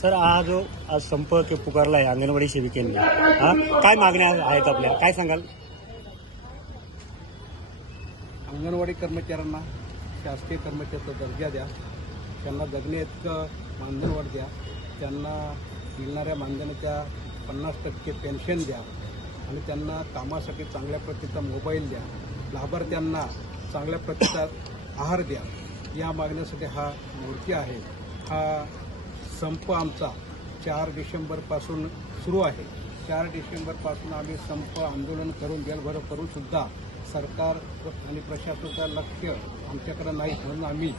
Sir हा जो आज संप पुकारला आहे अंगणवाडी सेविकेंनी हा? काय मागण्या आहेत आपल्या? काय सांगाल? अंगणवाडी कर्मचाऱ्यांना शासकीय कर्मचाऱ्याचा दर्जा द्या. त्यांना जगणे इतकं मानधनवाढ द्या. त्यांना मिळणाऱ्या मानधनाच्या पन्नास टक्के पेन्शन द्या. आणि त्यांना कामासाठी चांगल्या प्रतीचा मोबाईल द्या. लाभार्थ्यांना चांगल्या प्रतीचा आहार द्या. या मागण्यासाठी हा मूर्ती आहे. हा संप आमचा चार डिसेंबरपासून सुरू आहे. चार डिसेंबरपासून आम्ही संप आंदोलन करून जलभर करूनसुद्धा सरकार आणि प्रशासनाचं लक्ष आमच्याकडे नाही म्हणून आम्ही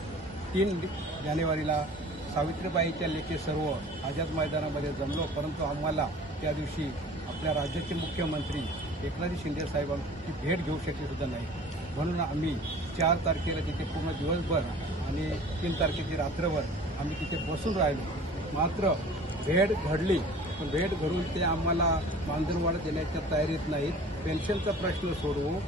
तीन जानेवारीला सावित्रीबाईच्या लेखे सर्व आझाद मैदानामध्ये जमलो. परंतु आम्हाला त्या दिवशी आपल्या राज्याचे मुख्यमंत्री एकनाथ शिंदे साहेबांची भेट घेऊ शकले सुद्धा नाही. म्हणून आम्ही चार तारखेला तिथे पूर्ण दिवसभर आणि तीन तारखेची रात्रभर आम्ही तिथे बसून राहिलो. मात्र भेट घडली. पण भेट घडून ते आम्हाला मानधनवाढ देण्याच्या तयारीत नाहीत. पेन्शनचा प्रश्न सोडवू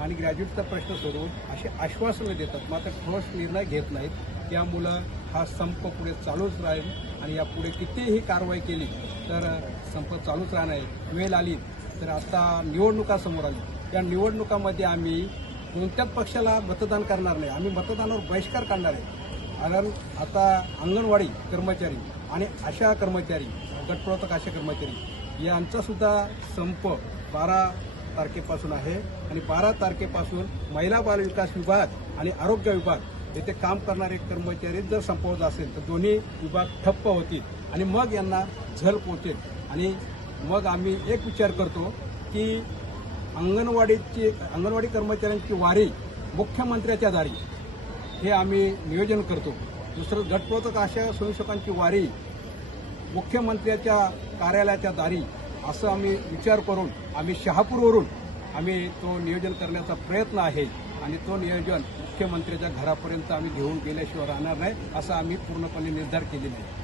आणि ग्रॅज्युएटचा प्रश्न सोडवू अशी आश्वासनं देतात. मात्र ठोस निर्णय घेत नाहीत. त्यामुळं हा संप पुढे चालूच राहील आणि यापुढे कितीही कारवाई केली तर संप चालूच राहणार आहे. वेळ आली तर आता निवडणुका समोर आली या निवडणुकामध्ये आम्ही कोणत्याच पक्षाला मतदान करणार नाही. आम्ही मतदानावर बहिष्कार करणार आहे. कारण आता अंगणवाडी कर्मचारी आणि आशा कर्मचारी गटप्रवर्तक आशा कर्मचारी यांचासुद्धा संप बारा तारखेपासून आहे. आणि बारा तारखेपासून महिला बालविकास विभाग आणि आरोग्य विभाग येथे काम करणारे कर्मचारी जर संपवत असेल तर दोन्ही विभाग ठप्प होतील. आणि मग यांना झल पोचेल. आणि मग आम्ही एक विचार करतो की अंगणवाडीची अंगणवाडी कर्मचाऱ्यांची वारी मुख्यमंत्र्याच्या दारी हे आम्ही नियोजन करतो. दुसरं गटप्रवर्तक अशा स्वयंसेवकांची वारी मुख्यमंत्र्याच्या कार्यालयाच्या दारी असं आम्ही विचार करून आम्ही शहापूरवरून आम्ही तो नियोजन करण्याचा प्रयत्न आहे आणि तो नियोजन मुख्यमंत्र्याच्या घरापर्यंत आम्ही घेऊन गेल्याशिवाय राहणार नाही असा आम्ही पूर्णपणे निर्धार केलेला आहे.